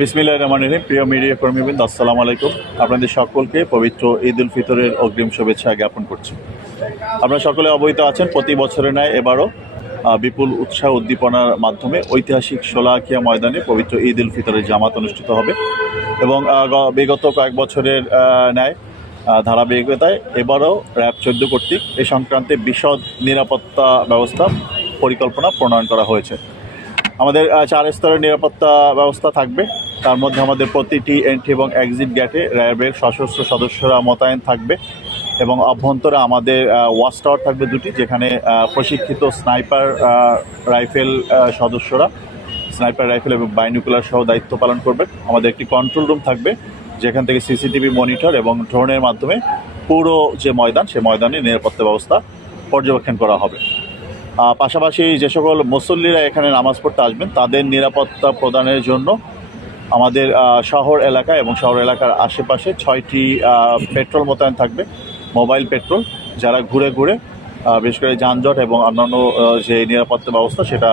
বিসমিল্লাহ রহমান রহিম। প্রিয় মিডিয়া কর্মীবৃন্দ, আসসালামু আলাইকুম। আপনাদের সকলকে পবিত্র ঈদ উল ফিতরের অগ্রিম শুভেচ্ছা জ্ঞাপন করছি। আপনারা সকলে অবহিত আছেন প্রতি বছরের ন্যায় এবারও বিপুল উৎসাহ উদ্দীপনার মাধ্যমে ঐতিহাসিক সোলাকিয়া ময়দানে পবিত্র ঈদ উল ফিতরের জামাত অনুষ্ঠিত হবে এবং বিগত কয়েক বছরের ন্যায় ধারাবাহিকতায় এবারও র্যাব চোদ্দ কর্তৃক এ সংক্রান্তে বিশদ নিরাপত্তা ব্যবস্থা পরিকল্পনা প্রণয়ন করা হয়েছে। আমাদের চার স্তরের নিরাপত্তা ব্যবস্থা থাকবে। তার মধ্যে আমাদের প্রতিটি এন্ট্রি এবং এক্সিট গেটে র্যাবের সশস্ত্র সদস্যরা মোতায়েন থাকবে এবং অভ্যন্তরে আমাদের ওয়াচ টাওয়ার থাকবে দুটি, যেখানে প্রশিক্ষিত স্নাইপার রাইফেল সদস্যরা স্নাইপার রাইফেল এবং বাইনুকুলার সহ দায়িত্ব পালন করবেন আমাদের একটি কন্ট্রোল রুম থাকবে, যেখান থেকে সিসিটিভি মনিটর এবং ড্রোনের মাধ্যমে পুরো যে ময়দান, সে ময়দানে নিরাপত্তা ব্যবস্থা পর্যবেক্ষণ করা হবে। পাশাপাশি যে সকল মুসল্লিরা এখানে নামাজ পড়তে আসবেন, তাদের নিরাপত্তা প্রদানের জন্য আমাদের শহর এলাকা এবং শহর এলাকার আশেপাশে ছয়টি পেট্রোল মোতায়েন থাকবে, মোবাইল পেট্রোল, যারা ঘুরে ঘুরে বিশেষ করে যানজট এবং অন্যান্য যে নিরাপত্তা ব্যবস্থা সেটা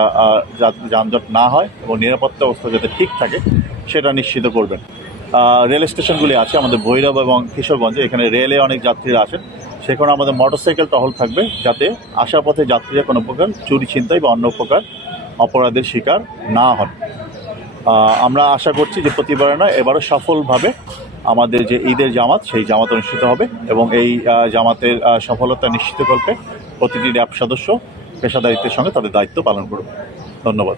যানজট না হয় এবং নিরাপত্তা ব্যবস্থা যাতে ঠিক থাকে, সেটা নিশ্চিত করবেন। রেল স্টেশনগুলি আছে আমাদের ভৈরব এবং কিশোরগঞ্জে, এখানে রেলে অনেক যাত্রীরা আসেন। সেখানে আমাদের মোটরসাইকেল টহল থাকবে, যাতে আসার পথে যাত্রীরা কোনো প্রকার চুরি ছিনতাই বা অন্য প্রকার অপরাধের শিকার না হন। আমরা আশা করছি যে প্রতিবারে নয় এবারও সফলভাবে আমাদের যে ঈদের জামাত, সেই জামাত অনুষ্ঠিত হবে এবং এই জামাতের সফলতা নিশ্চিত করতে প্রতিটি র্যাব সদস্য, পেশাদারিত্বের সঙ্গে তাদের দায়িত্ব পালন করবে। ধন্যবাদ।